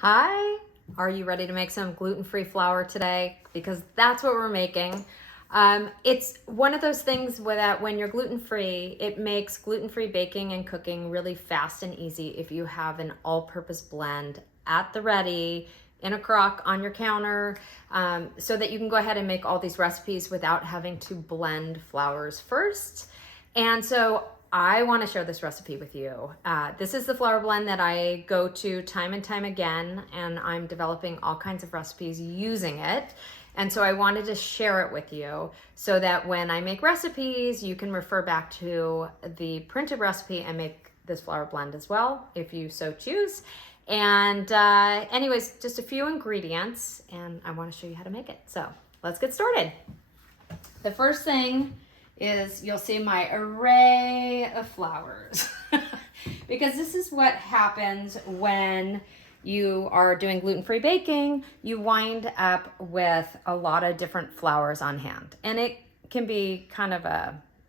Hi, are you ready to make some gluten-free flour today? Because that's what we're making. It's one of those things where that when you're gluten-free, it makes gluten-free baking and cooking really fast and easy if you have an all-purpose blend at the ready in a crock on your counter, so that you can go ahead and make all these recipes without having to blend flours first. And so I want to share this recipe with you. This is the flour blend that I go to time and time again, and I'm developing all kinds of recipes using it. And so I wanted to share it with you so that when I make recipes, you can refer back to the printed recipe and make this flour blend as well, if you so choose. And anyways, just a few ingredients, and I want to show you how to make it. So let's get started. The first thing is you'll see my array of flowers because this is what happens when you are doing gluten-free baking. You wind up with a lot of different flours on hand, and it can be kind of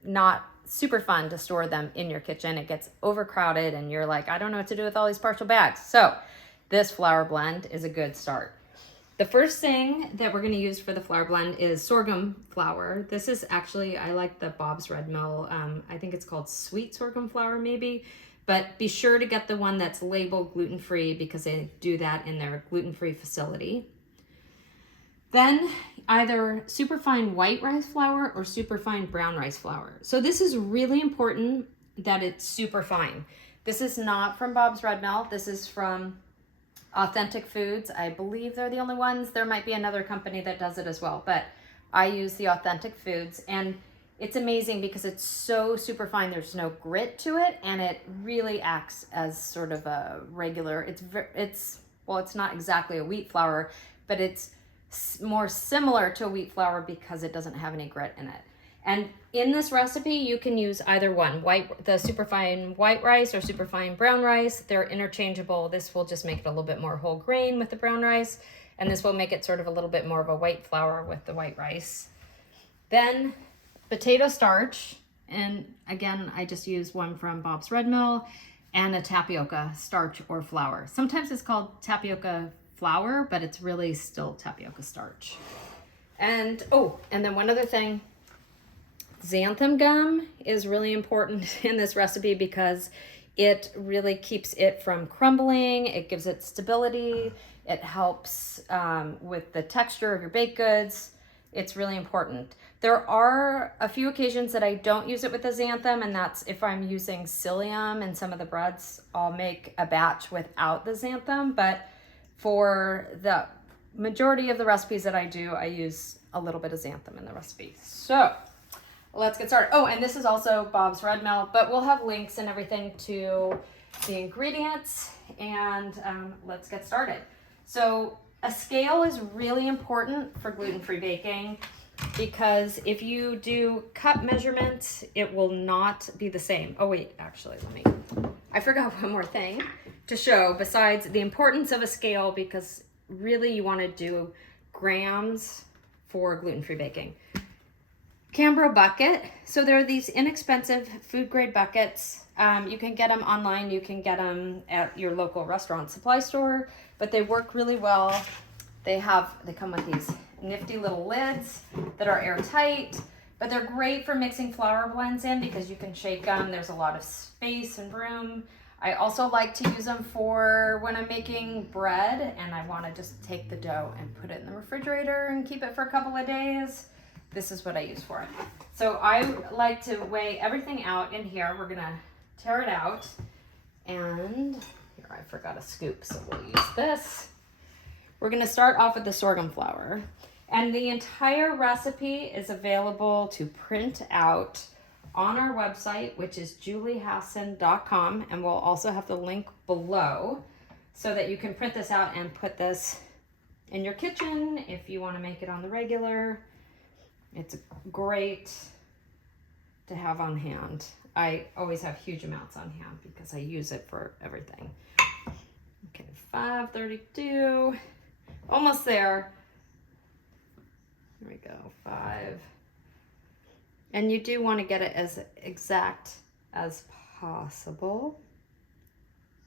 not super fun to store them in your kitchen. It gets overcrowded and you're like, I don't know what to do with all these partial bags. So this flour blend is a good start. The first thing that we're going to use for the flour blend is sorghum flour. This is actually, I like the Bob's Red Mill. I think it's called sweet sorghum flour maybe, but be sure to get the one that's labeled gluten-free because they do that in their gluten-free facility. Then either superfine white rice flour or superfine brown rice flour. So this is really important that it's super fine. This is not from Bob's Red Mill. This is from Authentic Foods. I believe they're the only ones. There might be another company that does it as well, but I use the Authentic Foods, and it's amazing because it's so super fine. There's no grit to it, and it really acts as sort of a regular, it's not exactly a wheat flour, but it's more similar to a wheat flour because it doesn't have any grit in it. And in this recipe, you can use either one, the superfine white rice or superfine brown rice. They're interchangeable. This will just make it a little bit more whole grain with the brown rice, and this will make it sort of a little bit more of a white flour with the white rice. Then potato starch, and again, I just use one from Bob's Red Mill, and a tapioca starch or flour. Sometimes it's called tapioca flour, but it's really still tapioca starch. And then one other thing, xanthan gum is really important in this recipe because it really keeps it from crumbling. It gives it stability. It helps with the texture of your baked goods. It's really important. There are a few occasions that I don't use it with the xanthan, and that's if I'm using psyllium in some of the breads. I'll make a batch without the xanthan, but for the majority of the recipes that I do, I use a little bit of xanthan in the recipe. So let's get started. Oh, and this is also Bob's Red Mill, but we'll have links and everything to the ingredients, and let's get started. So a scale is really important for gluten-free baking because if you do cup measurements, it will not be the same. Oh wait, actually, I forgot one more thing to show besides the importance of a scale, because really you want to do grams for gluten-free baking. Cambro bucket. So there are these inexpensive food grade buckets. You can get them online. You can get them at your local restaurant supply store, but they work really well. They come with these nifty little lids that are airtight, but they're great for mixing flour blends in because you can shake them. There's a lot of space and room. I also like to use them for when I'm making bread and I want to just take the dough and put it in the refrigerator and keep it for a couple of days. This is what I use for it. So I like to weigh everything out in here. We're gonna tear it out. And here, I forgot a scoop, so we'll use this. We're gonna start off with the sorghum flour. And the entire recipe is available to print out on our website, which is juliehasson.com. And we'll also have the link below so that you can print this out and put this in your kitchen if you wanna make it on the regular. It's great to have on hand. I always have huge amounts on hand because I use it for everything. Okay, 532, almost there. There we go, 5. And you do want to get it as exact as possible.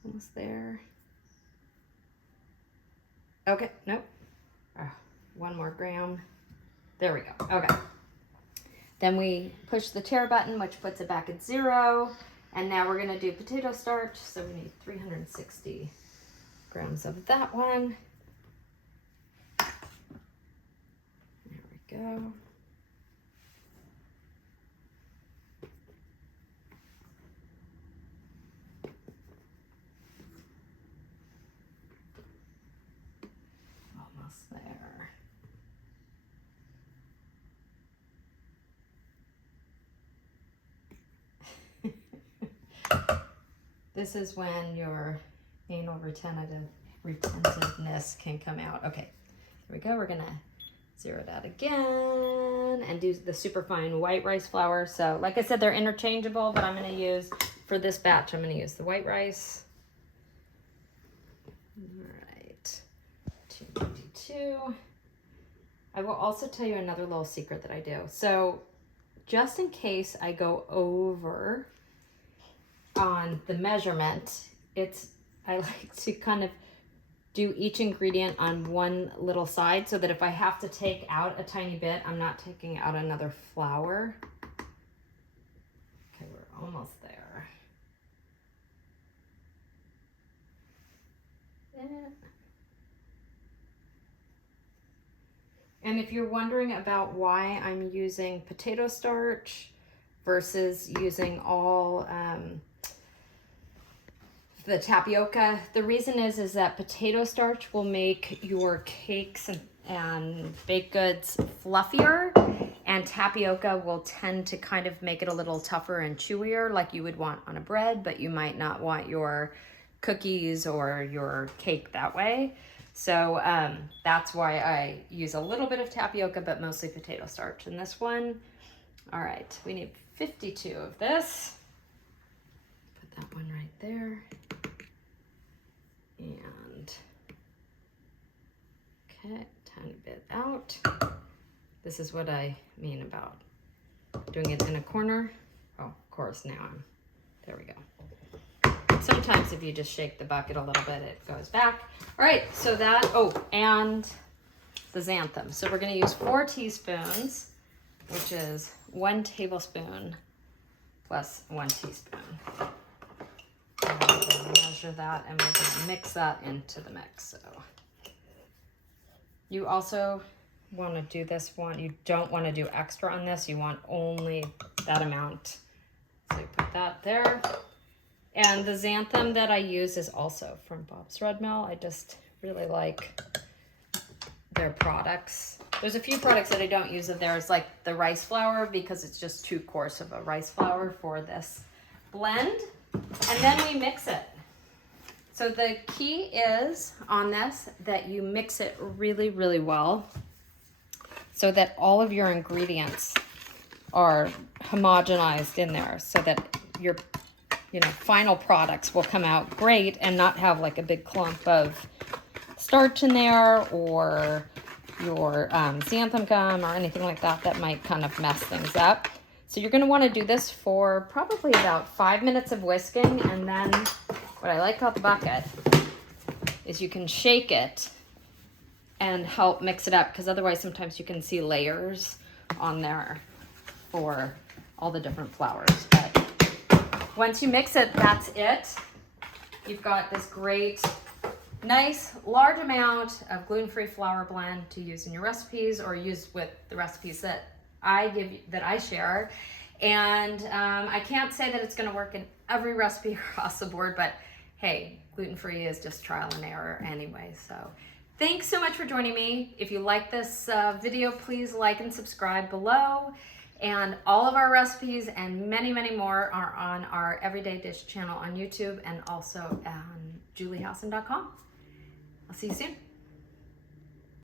Almost there. Okay, nope. 1 more gram. There we go. Okay. Then we push the tare button, which puts it back at 0. And now we're gonna do potato starch. So we need 360 grams of that one. There we go. Almost there. This is when your anal retentiveness can come out. Okay, there we go. We're gonna zero that again and do the superfine white rice flour. So like I said, they're interchangeable, but I'm gonna use, for this batch, I'm gonna use the white rice. All right, 292. I will also tell you another little secret that I do. So just in case I go over on the measurement, I like to kind of do each ingredient on one little side so that if I have to take out a tiny bit, I'm not taking out another flour. Okay, we're almost there. And if you're wondering about why I'm using potato starch versus using all the tapioca, the reason is that potato starch will make your cakes and baked goods fluffier, and tapioca will tend to kind of make it a little tougher and chewier like you would want on a bread, but you might not want your cookies or your cake that way. So that's why I use a little bit of tapioca, but mostly potato starch in this one. All right, we need 52 of this. Put that one right there. And okay, tiny bit out. This is what I mean about doing it in a corner. Oh, of course, now there we go. Sometimes if you just shake the bucket a little bit, it goes back. All right, so that, and the xanthan. So we're gonna use 4 teaspoons, which is 1 tablespoon plus 1 teaspoon. And we're gonna measure that and we're gonna mix that into the mix. So you also wanna do this one. You don't wanna do extra on this. You want only that amount. So you put that there. And the xanthan that I use is also from Bob's Red Mill. I just really like their products. There's a few products that I don't use of theirs, like the rice flour, because it's just too coarse of a rice flour for this blend. And then we mix it. So the key is on this that you mix it really, really well so that all of your ingredients are homogenized in there so that your final products will come out great and not have like a big clump of starch in there or your xanthan gum or anything like that that might kind of mess things up. So you're going to want to do this for probably about 5 minutes of whisking, and then what I like about the bucket is you can shake it and help mix it up, because otherwise sometimes you can see layers on there for all the different flours. But once you mix it, that's it. You've got this great, nice, large amount of gluten-free flour blend to use in your recipes or use with the recipes that I share. And I can't say that it's going to work in every recipe across the board, but hey, gluten-free is just trial and error anyway. So thanks so much for joining me. If you like this video, please like and subscribe below. And all of our recipes and many, many more are on our Everyday Dish channel on YouTube and also on juliehousen.com. I'll see you soon.